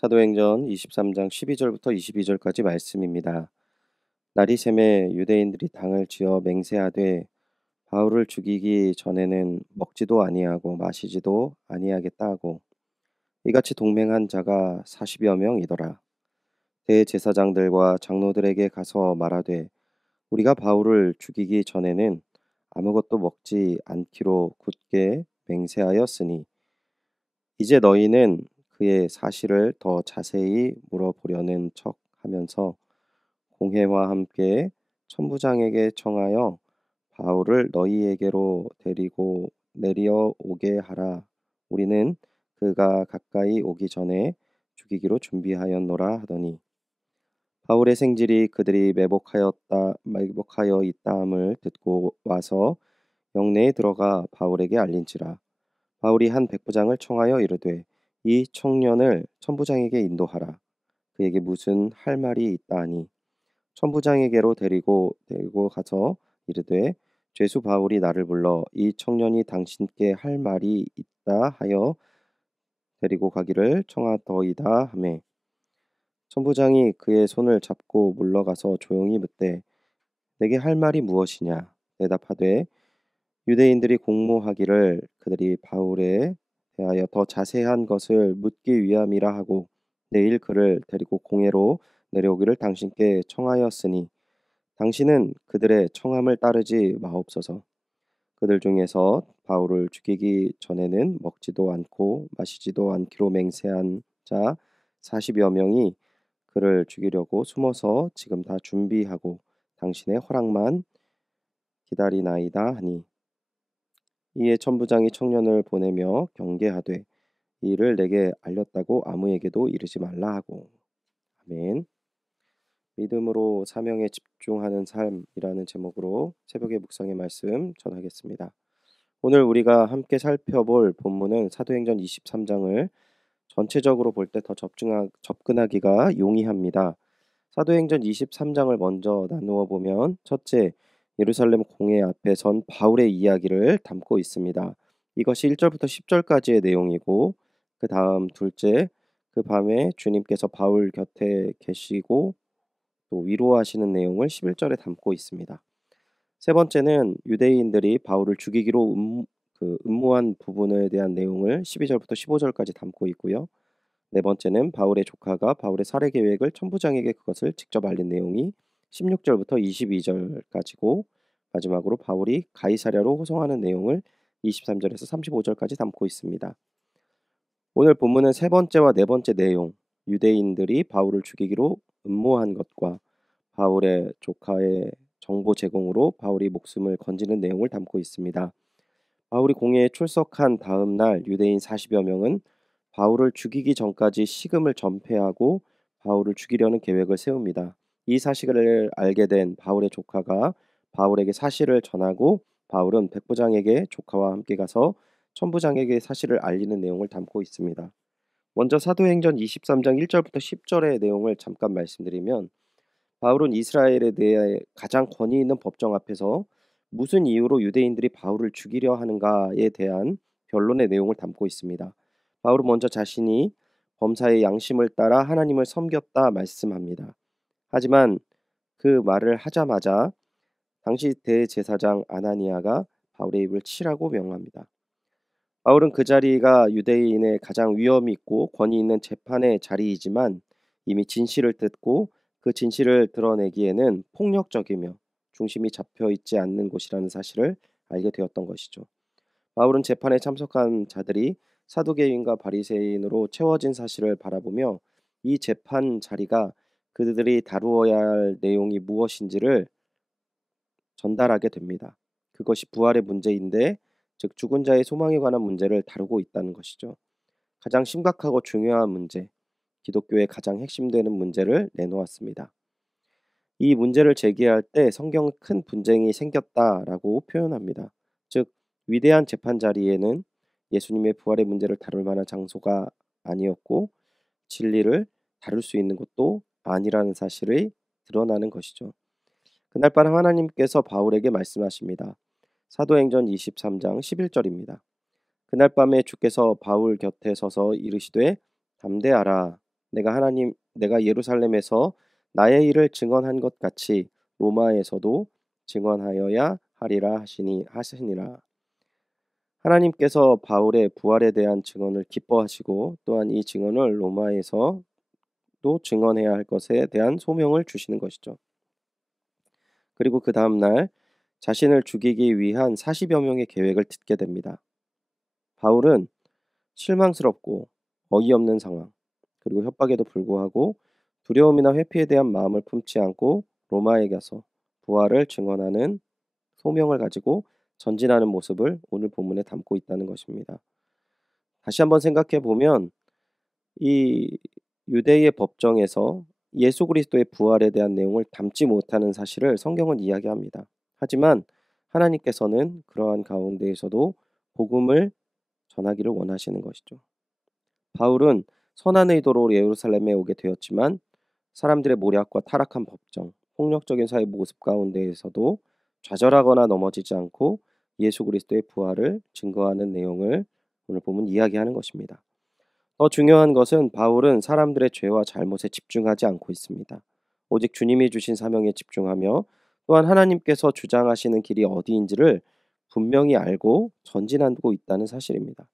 사도행전 23장 12절부터 22절까지 말씀입니다. 날이 새매 유대인들이 당을 지어 맹세하되 바울을 죽이기 전에는 먹지도 아니하고 마시지도 아니하겠다 하고 이같이 동맹한 자가 40여 명이더라. 대제사장들과 장로들에게 가서 말하되 우리가 바울을 죽이기 전에는 아무것도 먹지 않기로 굳게 맹세하였으니 이제 너희는 그의 사실을 더 자세히 물어보려는 척 하면서 공회와 함께 천부장에게 청하여 바울을 너희에게로 데리고 내려오게 하라. 우리는 그가 가까이 오기 전에 죽이기로 준비하였노라 하더니 바울의 생질이 그들이 매복하여 있다함을 듣고 와서 영내에 들어가 바울에게 알린지라. 바울이 한 백부장을 청하여 이르되 이 청년을 천부장에게 인도하라. 그에게 무슨 할 말이 있다 하니 천부장에게로 데리고 가서 이르되 죄수 바울이 나를 불러 이 청년이 당신께 할 말이 있다 하여 데리고 가기를 청하더이다 하매 천부장이 그의 손을 잡고 물러가서 조용히 묻되 내게 할 말이 무엇이냐 대답하되 유대인들이 공모하기를 그들이 바울에 대하여 더 자세한 것을 묻기 위함이라 하고 내일 그를 데리고 공회로 내려오기를 당신께 청하였으니 당신은 그들의 청함을 따르지 마옵소서. 그들 중에서 바울을 죽이기 전에는 먹지도 않고 마시지도 않기로 맹세한 자 40여 명이 그를 죽이려고 숨어서 지금 다 준비하고 당신의 허락만 기다리나이다 하니 이에 천부장이 청년을 보내며 경계하되 이 일을 내게 알렸다고 아무에게도 이르지 말라 하고. 아멘. 믿음으로 사명에 집중하는 삶이라는 제목으로 새벽의 묵상의 말씀 전하겠습니다. 오늘 우리가 함께 살펴볼 본문은 사도행전 23장을 전체적으로 볼 때 더 접근하기가 용이합니다. 사도행전 23장을 먼저 나누어 보면 첫째, 예루살렘 공회 앞에 선 바울의 이야기를 담고 있습니다. 이것이 1절부터 10절까지의 내용이고 그 다음 둘째, 그 밤에 주님께서 바울 곁에 계시고 또 위로하시는 내용을 11절에 담고 있습니다. 세 번째는 유대인들이 바울을 죽이기로 음모한 부분에 대한 내용을 12절부터 15절까지 담고 있고요. 네 번째는 바울의 조카가 바울의 살해 계획을 천부장에게 그것을 직접 알린 내용이 16절부터 22절까지고 마지막으로 바울이 가이사랴로 호송하는 내용을 23절에서 35절까지 담고 있습니다. 오늘 본문은 세 번째와 네 번째 내용, 유대인들이 바울을 죽이기로 음모한 것과 바울의 조카의 정보 제공으로 바울이 목숨을 건지는 내용을 담고 있습니다. 바울이 공회에 출석한 다음 날 유대인 40여 명은 바울을 죽이기 전까지 식음을 전폐하고 바울을 죽이려는 계획을 세웁니다. 이 사실을 알게 된 바울의 조카가 바울에게 사실을 전하고 바울은 백부장에게 조카와 함께 가서 천부장에게 사실을 알리는 내용을 담고 있습니다. 먼저 사도행전 23장 1절부터 10절의 내용을 잠깐 말씀드리면 바울은 이스라엘에 대해 가장 권위 있는 법정 앞에서 무슨 이유로 유대인들이 바울을 죽이려 하는가에 대한 변론의 내용을 담고 있습니다. 바울은 먼저 자신이 범사의 양심을 따라 하나님을 섬겼다 말씀합니다. 하지만 그 말을 하자마자 당시 대제사장 아나니아가 바울의 입을 치라고 명합니다. 바울은 그 자리가 유대인의 가장 위엄이 있고 권위 있는 재판의 자리이지만 이미 진실을 듣고 그 진실을 드러내기에는 폭력적이며 중심이 잡혀 있지 않는 곳이라는 사실을 알게 되었던 것이죠. 바울은 재판에 참석한 자들이 사두개인과 바리새인으로 채워진 사실을 바라보며 이 재판 자리가 그들이 다루어야 할 내용이 무엇인지를 전달하게 됩니다. 그것이 부활의 문제인데 즉 죽은 자의 소망에 관한 문제를 다루고 있다는 것이죠. 가장 심각하고 중요한 문제, 기독교의 가장 핵심되는 문제를 내놓았습니다. 이 문제를 제기할 때 성경은 큰 분쟁이 생겼다라고 표현합니다. 즉 위대한 재판 자리에는 예수님의 부활의 문제를 다룰 만한 장소가 아니었고 진리를 다룰 수 있는 것도 아니라는 사실이 드러나는 것이죠. 그날 밤 하나님께서 바울에게 말씀하십니다. 사도행전 23장 11절입니다. 그날 밤에 주께서 바울 곁에 서서 이르시되 담대하라 내가 예루살렘에서 나의 일을 증언한 것 같이 로마에서도 증언하여야 하리라 하시니라. 하나님께서 바울의 부활에 대한 증언을 기뻐하시고 또한 이 증언을 로마에서도 증언해야 할 것에 대한 소명을 주시는 것이죠. 그리고 그 다음 날 자신을 죽이기 위한 40여 명의 계획을 듣게 됩니다. 바울은 실망스럽고 어이없는 상황, 그리고 협박에도 불구하고 두려움이나 회피에 대한 마음을 품지 않고 로마에 가서 부활을 증언하는 소명을 가지고 전진하는 모습을 오늘 본문에 담고 있다는 것입니다. 다시 한번 생각해 보면 이 유대의 법정에서 예수 그리스도의 부활에 대한 내용을 담지 못하는 사실을 성경은 이야기합니다. 하지만 하나님께서는 그러한 가운데에서도 복음을 전하기를 원하시는 것이죠. 바울은 선한 의도로 예루살렘에 오게 되었지만 사람들의 모략과 타락한 법정, 폭력적인 사회 모습 가운데에서도 좌절하거나 넘어지지 않고 예수 그리스도의 부활을 증거하는 내용을 오늘 보면 이야기하는 것입니다. 더 중요한 것은 바울은 사람들의 죄와 잘못에 집중하지 않고 있습니다. 오직 주님이 주신 사명에 집중하며 또한 하나님께서 주장하시는 길이 어디인지를 분명히 알고 전진하고 있다는 사실입니다.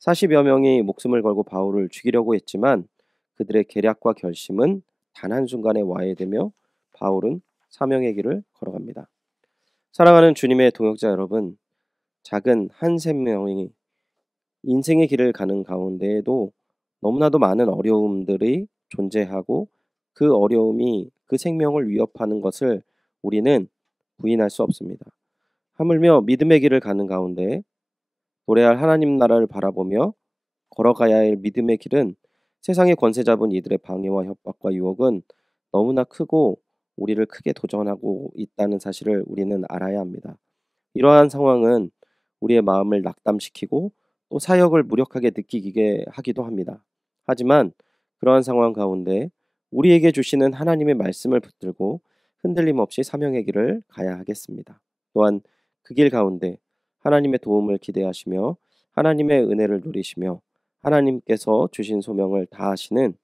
40여 명이 목숨을 걸고 바울을 죽이려고 했지만 그들의 계략과 결심은 단 한순간에 와해되며 바울은 사명의 길을 걸어갑니다. 사랑하는 주님의 동역자 여러분, 작은 한 생명이 인생의 길을 가는 가운데에도 너무나도 많은 어려움들이 존재하고 그 어려움이 그 생명을 위협하는 것을 우리는 부인할 수 없습니다. 하물며 믿음의 길을 가는 가운데 노래할 하나님 나라를 바라보며 걸어가야 할 믿음의 길은 세상의 권세 잡은 이들의 방해와 협박과 유혹은 너무나 크고 우리를 크게 도전하고 있다는 사실을 우리는 알아야 합니다. 이러한 상황은 우리의 마음을 낙담시키고 또 사역을 무력하게 느끼게 하기도 합니다. 하지만 그러한 상황 가운데 우리에게 주시는 하나님의 말씀을 붙들고 흔들림 없이 사명의 길을 가야 하겠습니다. 또한 그 길 가운데 하나님의 도움을 기대하시며 하나님의 은혜를 누리시며 하나님께서 주신 소명을 다하시는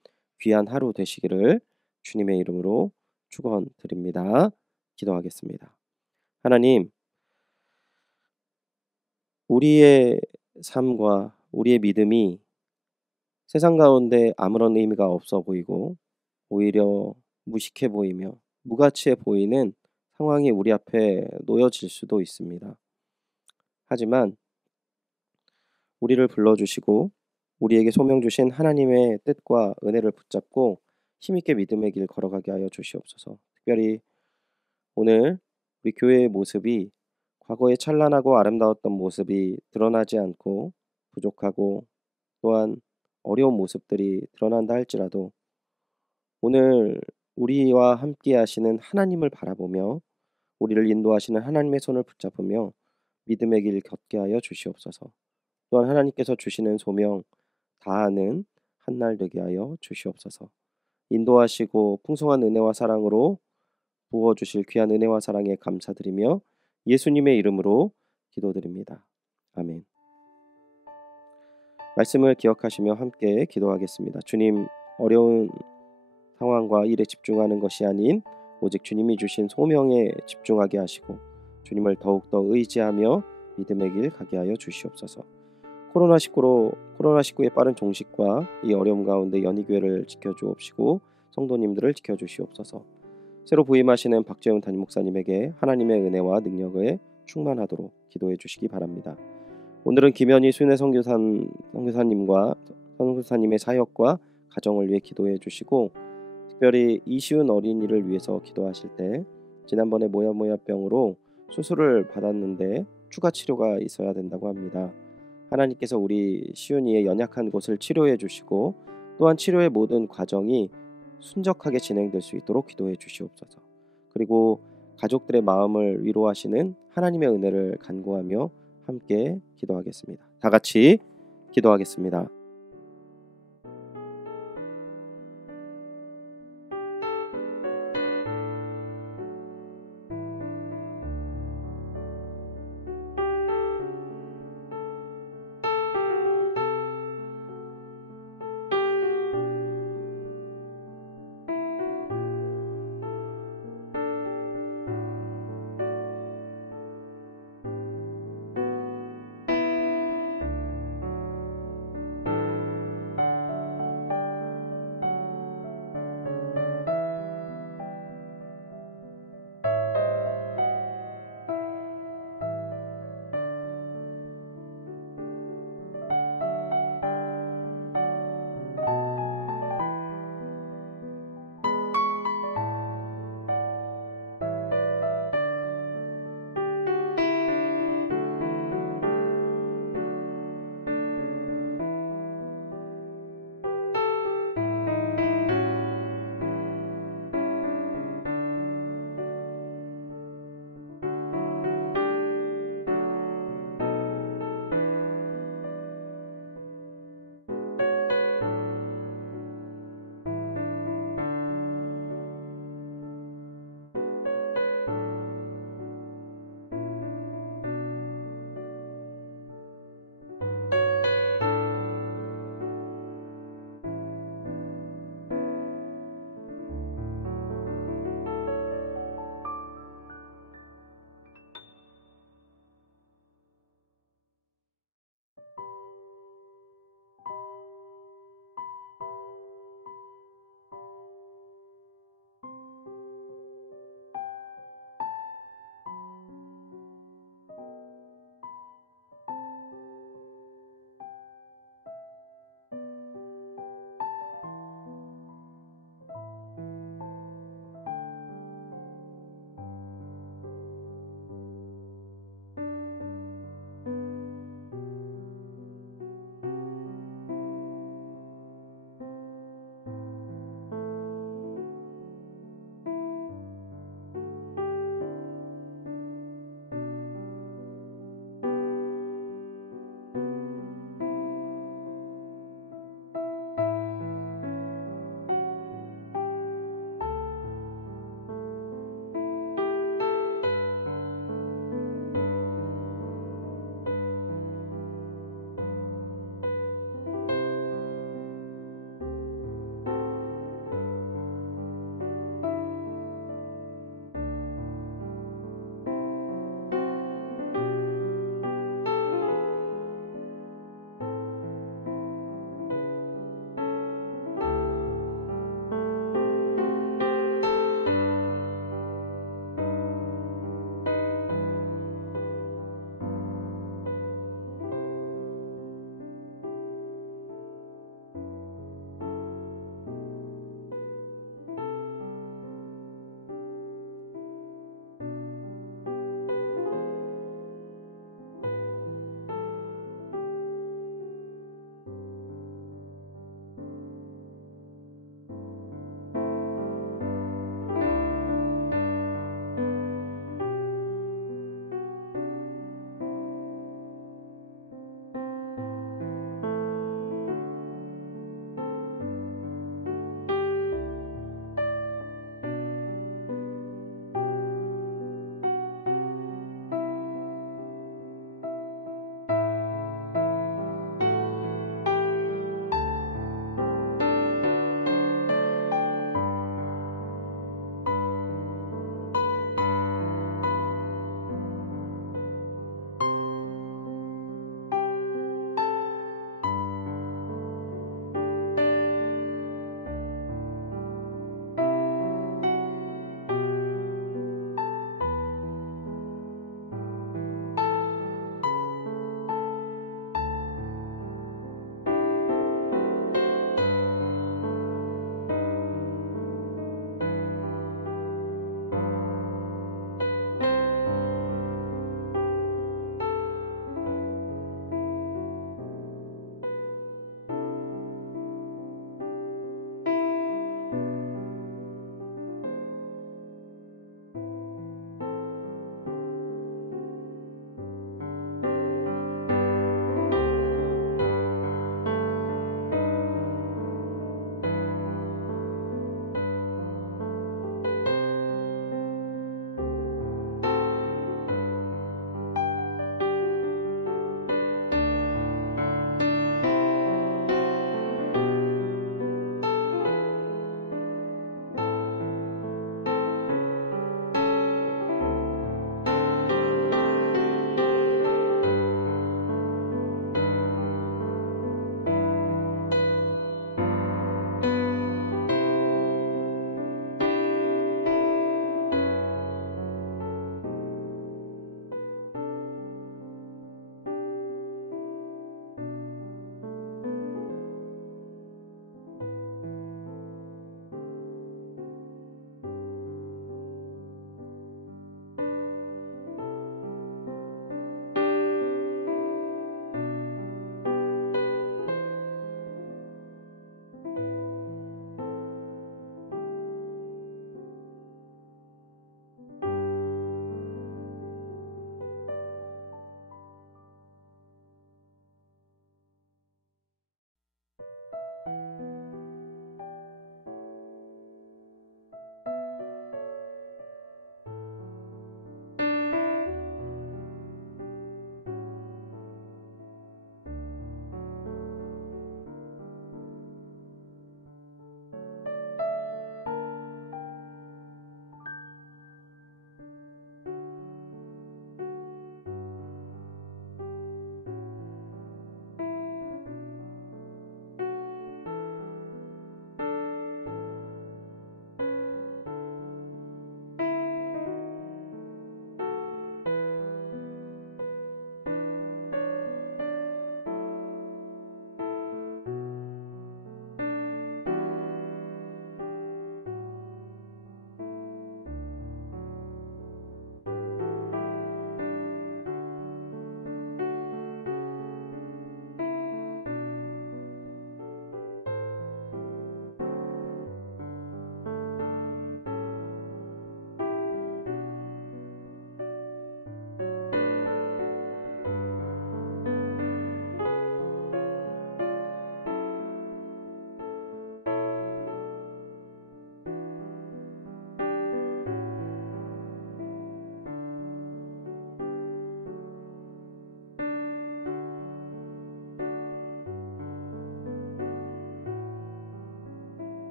귀한 하루 되시기를 주님의 이름으로 축원드립니다. 기도하겠습니다. 하나님, 우리의 삶과 우리의 믿음이 세상 가운데 아무런 의미가 없어 보이고 오히려 무식해 보이며 무가치해 보이는 상황이 우리 앞에 놓여질 수도 있습니다. 하지만 우리를 불러주시고 우리에게 소명 주신 하나님의 뜻과 은혜를 붙잡고 힘있게 믿음의 길 걸어가게 하여 주시옵소서. 특별히 오늘 우리 교회의 모습이 과거에 찬란하고 아름다웠던 모습이 드러나지 않고 부족하고 또한 어려운 모습들이 드러난다 할지라도 오늘 우리와 함께 하시는 하나님을 바라보며 우리를 인도하시는 하나님의 손을 붙잡으며 믿음의 길 걷게 하여 주시옵소서. 또한 하나님께서 주시는 소명 다하는 한날 되게 하여 주시옵소서. 인도하시고 풍성한 은혜와 사랑으로 부어주실 귀한 은혜와 사랑에 감사드리며 예수님의 이름으로 기도드립니다. 아멘. 말씀을 기억하시며 함께 기도하겠습니다. 주님, 어려운 상황과 일에 집중하는 것이 아닌 오직 주님이 주신 소명에 집중하게 하시고 주님을 더욱더 의지하며 믿음의 길 가게 하여 주시옵소서. 코로나19의 빠른 종식과 이 어려움 가운데 연희교회를 지켜주옵시고 성도님들을 지켜주시옵소서. 새로 부임하시는 박재훈 담임 목사님에게 하나님의 은혜와 능력에 충만하도록 기도해 주시기 바랍니다. 오늘은 김현희 순회 선교사님과 선교사님의 사역과 가정을 위해 기도해 주시고 특별히 이시훈 어린이를 위해서 기도하실 때 지난번에 모야모야병으로 수술을 받았는데 추가 치료가 있어야 된다고 합니다. 하나님께서 우리 시훈이의 연약한 곳을 치료해 주시고 또한 치료의 모든 과정이 순적하게 진행될 수 있도록 기도해 주시옵소서. 그리고 가족들의 마음을 위로하시는 하나님의 은혜를 간구하며 함께 기도하겠습니다. 다 같이 기도하겠습니다.